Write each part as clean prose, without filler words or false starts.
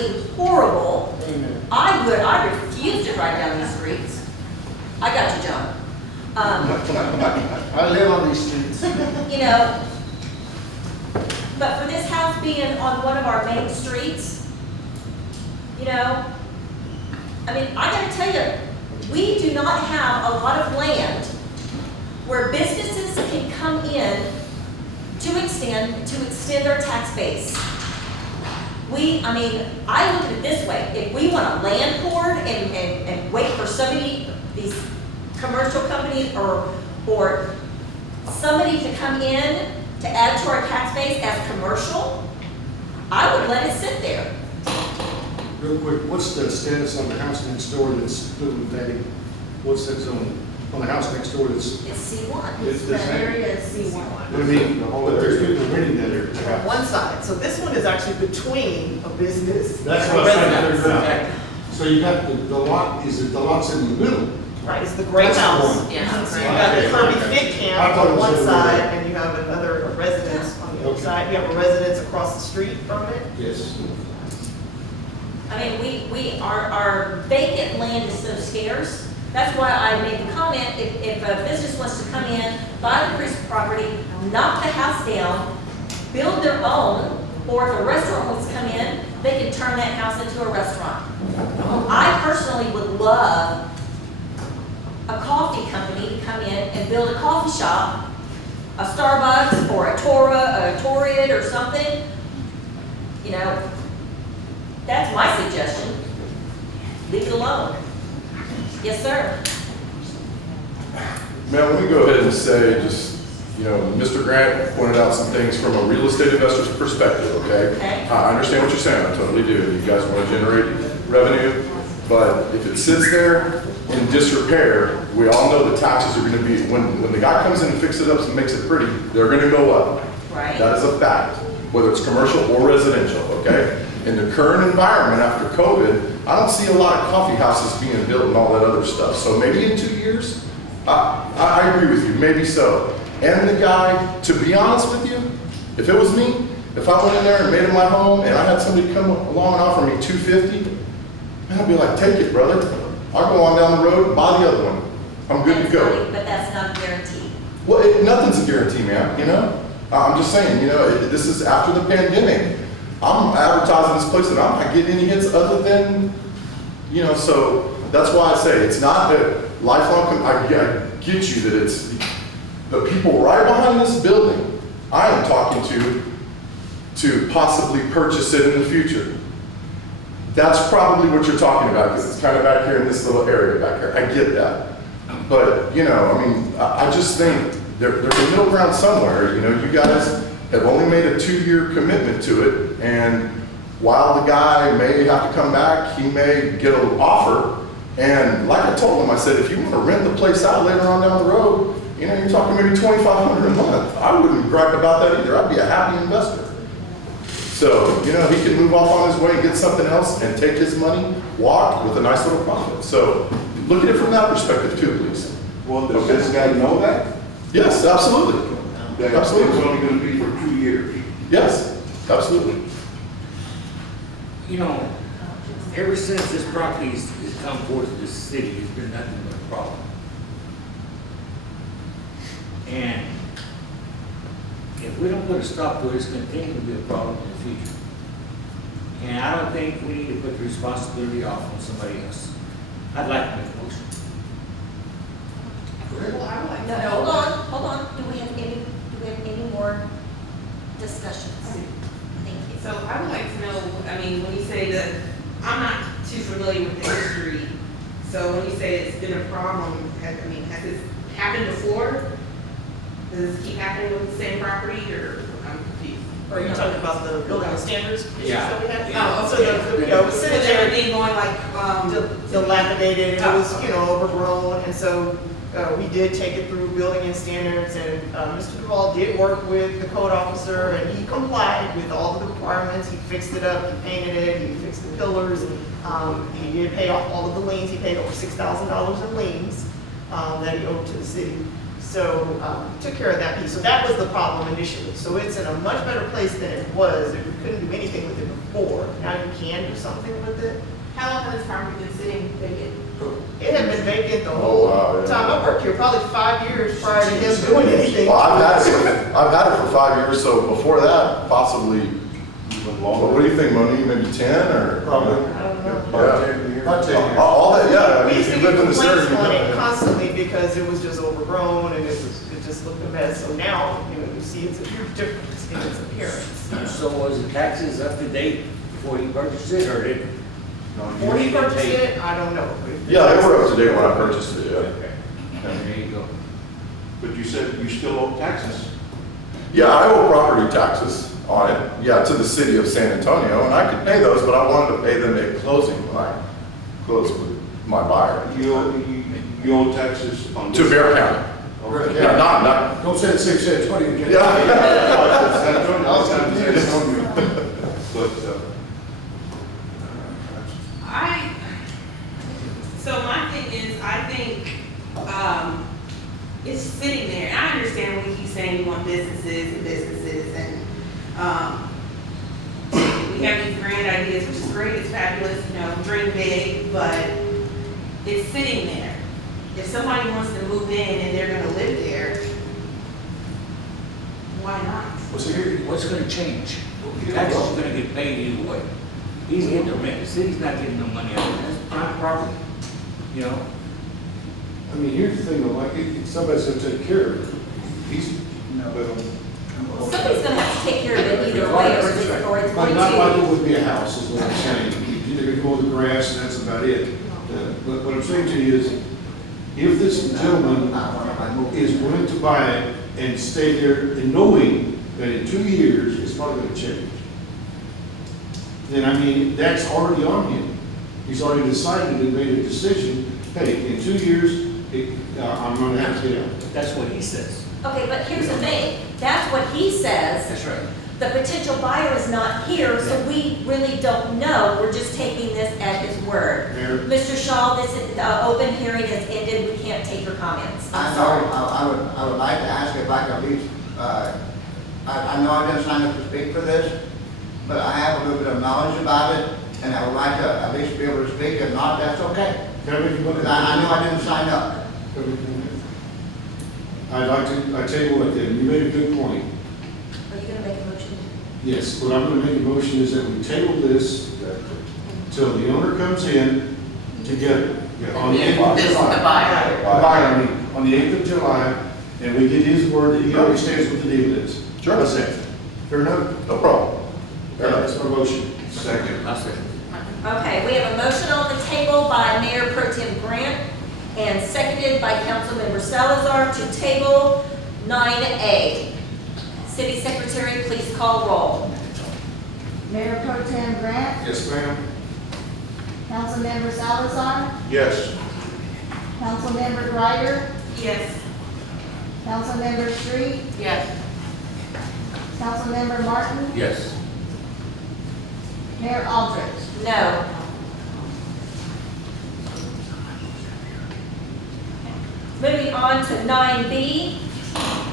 absolutely horrible. Amen. I refuse to drive down these streets. I got you, John. I live on these streets. You know, but for this house being on one of our main streets, you know, I mean, I gotta tell you, we do not have a lot of land where businesses can come in to extend our tax base. I mean, I look at it this way, if we want a land hoard and wait for somebody, these commercial companies or somebody to come in to add to our tax base as commercial, I would let it sit there. Real quick, what's the status on the house next door that's doing vetting? What's that zone on the house next door that's, It's C1. it's the That same? area is C1. What I mean, but there's people renting that area. On one side, so this one is actually between a business That's and a what I'm trying to residence. figure out. So you got the lot, is it the lot's in the middle? Right, it's the gray That's the house. one. Yeah. So you got the Kirby Okay. Fit I Camp thought it on was one over side, there. and you have another residence on the other Okay. side. You have a residence across the street from it. Yes. I mean, our vacant land is so scarce. That's why I made the comment, if a business wants to come in, buy the piece of property, knock the house down, build their own, or if a restaurant wants to come in, they can turn that house into a restaurant. I personally would love a coffee company to come in and build a coffee shop, a Starbucks or a Torrid or something, you know. That's my suggestion. Leave it alone. Yes, sir. Man, let me go ahead and say, Mr. Grant pointed out some things from a real estate investor's perspective, okay? Okay. I understand what you're saying, I totally do. You guys want to generate revenue, but if it sits there in disrepair, we all know the taxes are going to be, when the guy comes in and fixes it up and makes it pretty, they're going to go up. Right. That is a fact, whether it's commercial or residential, okay? In the current environment after COVID, I don't see a lot of coffee houses being built and all that other stuff. So maybe in 2 years, I agree with you, maybe so. And the guy, to be honest with you, if it was me, if I went in there and made it my home and I had somebody come along and offer me $250, I'd be like, take it, brother. I'll go on down the road and buy the other one. I'm good to go. But that's not a guarantee. Well, nothing's a guarantee, man, you know? I'm just saying, this is after the pandemic. I'm advertising this place and I'm not getting any hits other than, so that's why I say it's not a lifelong, I get you that it's the people right behind this building I am talking to possibly purchase it in the future. That's probably what you're talking about because it's kind of back here in this little area back here. I get that. But, I just think there's a middle ground somewhere. You guys have only made a 2-year commitment to it, and while the guy may have to come back, he may get an offer. And like I told him, I said, if you want to rent the place out later on down the road, you're talking maybe $2,500 a month. I wouldn't gripe about that either. I'd be a happy investor. So, he can move off on his way and get something else and take his money, walk with a nice little profit. So look at it from that perspective too, please. Well, does this guy know that? Yes, absolutely. That Absolutely. it's only gonna be for 2 years? Yes, absolutely. Ever since this property has come forth to this city, it's been nothing but a problem. And if we don't put a stop to it, it's going to continue to be a problem in the future. And I don't think we need to put the responsibility off on somebody else. I'd like to make a motion. Well, I would like No, to hold know. on. Do we have any more discussions? Thank you. So I would like to know, when you say that, I'm not too familiar with the history, so when you say it's been a problem, has this happened before? Does this keep happening with the same property, or I'm confused? Are you talking about the building standards issues Yeah. that we had? Oh, So okay. the With cemetery everything going like, dilapidated, it was, Oh. overgrown, and so we did take it through building and standards, and Mr. Duvall did work with the code officer, and he complied with all of the requirements. He fixed it up, he painted it, he fixed the pillars, and he did pay off all of the liens. He paid over $6,000 in liens that he owed to the city. So, took care of that piece. So that was the problem initially. So it's in a much better place than it was. We couldn't do anything with it before. Now you can do something with it. How long has this property been sitting vacant? It had been vacant the Oh, whole wow, yeah. time I worked here, probably 5 years prior to him doing anything. Well, I've had it for 5 years, so before that, possibly even longer. What do you think, Monique, maybe 10 or? Probably. I don't know. Yeah. About 10 years. All that, yeah, I We mean, used if to you get lived in this area, complaints you on know. it constantly because it was just overgrown and it just looked a mess. So now, you see it's a huge difference in its appearance. So was the taxes up to date before you purchased it, or did? Before he purchased it, I don't know. Yeah, they were up to date when I purchased it, yeah. Okay. There you go. But you said you still owe taxes. Yeah, I owe property taxes on it, yeah, to the city of San Antonio, and I could pay those, but I wanted to pay them at closing when I closed with my buyer. You owe taxes on To this. Bear County. Okay. Yeah, not, Don't say it 6, say it 20 again. yeah. San Antonio, San Antonio. But, So my thing is, I think, it's sitting there, and I understand when you keep saying you want businesses and, we have these grand ideas, which is great, it's fabulous, dream big, but it's sitting there. If somebody wants to move in and they're gonna live there, why not? Well, see, here, What's gonna change? Taxes are gonna get paid either way. He's getting the rent, the city's not getting no money out of it, that's prime property, you know? I mean, here's the thing, though, like, if somebody's gonna take care of it, he's, Somebody's gonna have to take care of it either way, or it's But going not like it to. would be a house, is what I'm saying. You're gonna mow the grass, and that's about it. But what I'm saying to you is, if this gentleman is willing to buy it and stay there, and knowing that in 2 years, it's probably gonna change, then, I mean, that's already on him. He's already decided and made a decision, hey, in 2 years, I'm gonna have to get out. That's what he says. Okay, but here's the thing, that's what he says. That's right. The potential buyer is not here, so we really don't know. We're just taking this at his word. Mayor? Mr. Shaw, this is, open hearing has ended. We can't take your comments. I'm I sorry. know, I would like to ask if I could at least, I know I didn't sign up to speak for this, but I have a little bit of knowledge about it, and I would like to at least be able to speak. If not, that's okay. Can I make a Because I know I didn't sign up. I'd like to, I table it then, you made a good point. Are you gonna make a motion? Yes, what I'm gonna make a motion is that we table this till the owner comes in together. On the 8th of July. The buyer, I mean, on the 8th of July, and we get his word that he understands what the deal is. Sure. How's that? Fair enough? No problem. That's my motion. second. I'll say. Okay, we have a motion on the table by Mayor Pro Tem Grant and seconded by Councilmember Salazar to table 9A. City Secretary, please call roll. Mayor Pro Tem Grant, Yes, ma'am. Councilmember Salazar, Yes. Councilmember Ryder, Yes. Councilmember Street, Yes. Councilmember Martin, Yes. Mayor Aldrich. No. Moving on to 9B,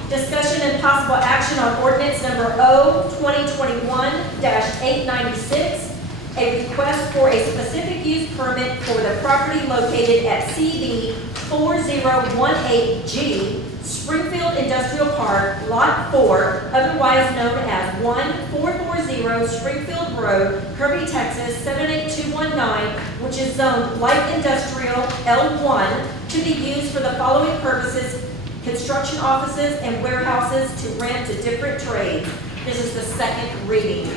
discussion and possible action on ordinance number O-2021-896, a request for a specific use permit for the property located at CB 4018G, Springfield Industrial Park, Lot 4, otherwise known as 1440 Springfield Road, Kirby, Texas 78219, which is zoned light industrial L1 to be used for the following purposes: construction offices and warehouses to rent to different trades. This is the second reading.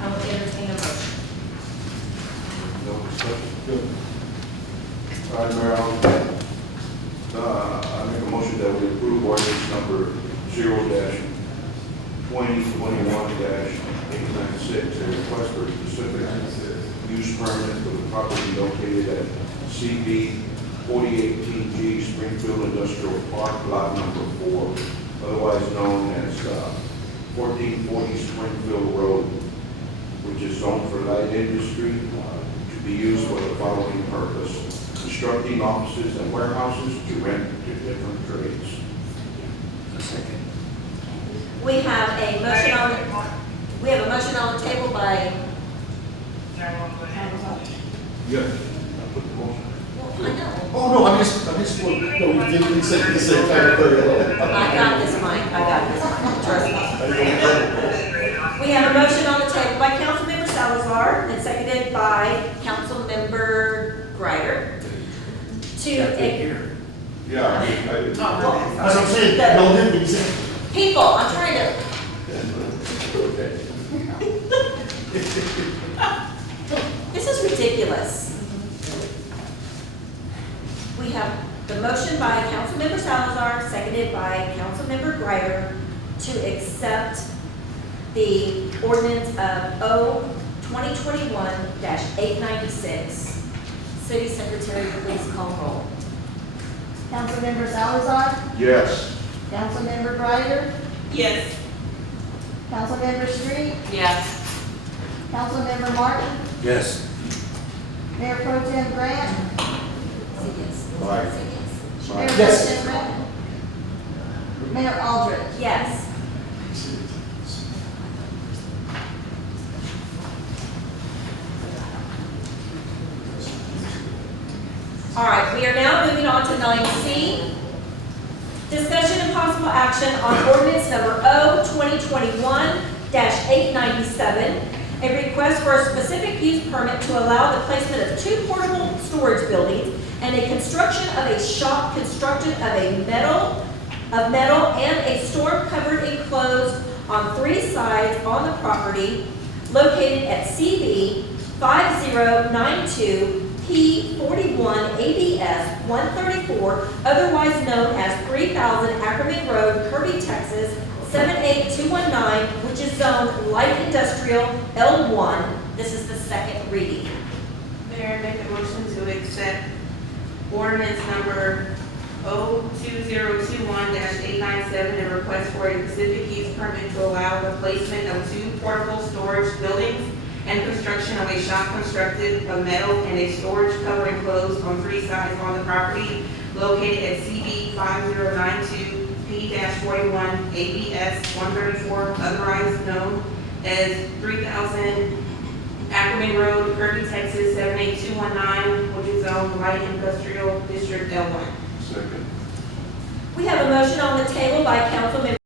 I will entertain a motion. No discussion. Good. All right, Mayor, I make a motion that we approve ordinance number 0-2021-896, a request for specific use permit for the property located at CB 4018G Springfield Industrial Park, lot number 4, otherwise known as 1440 Springfield Road, which is zoned for light industry, to be used for the following purpose: constructing offices and warehouses to rent to different trades. A second. We have a motion on the table by, Yeah. I put the motion. well, I know. Oh, no, I'm just, no, you didn't say the same kind of thing. I got this, Mike, I got this, Mike, trust me. We have a motion on the table by Councilmember Salazar and seconded by Councilmember Greider Take to, care. Yeah, I didn't. That's what I'm saying, no, didn't he say? people, I'm trying to, Okay. this is ridiculous. We have the motion by Councilmember Salazar, seconded by Councilmember Greider to accept the ordinance of O 2021-896. City Secretary, please call roll. Councilmember Salazar, Yes. Councilmember Greider, Yes. Councilmember Street, Yes. Councilmember Martin, Yes. Mayor Pro Tem Grant, Say yes. Aye. Say Mayor Pro Yes. Tem Grant, Mayor Aldridge. yes. Yes. All right, we are now moving on to 9C. Discussion and possible action on ordinance number O 2021-897, a request for a specific use permit to allow the placement of 2 portable storage buildings and a construction of a shop constructed of metal and a storm-covered enclosed on 3 sides on the property located at CB 5092 P41 ABS 134, otherwise known as 3000 Ackerman Road, Kirby, Texas 78219, which is zoned light industrial L1. This is the second reading. Mayor, make a motion to accept ordinance number O 2021-897 and request for a specific use permit to allow the placement of 2 portable storage buildings and construction of a shop constructed of metal and a storage cover enclosed on 3 sides on the property located at CB 5092 P-41 ABS 134, otherwise known as 3000 Ackerman Road, Kirby, Texas 78219, which is zoned light industrial district L1. Second. We have a motion on the table by Councilmember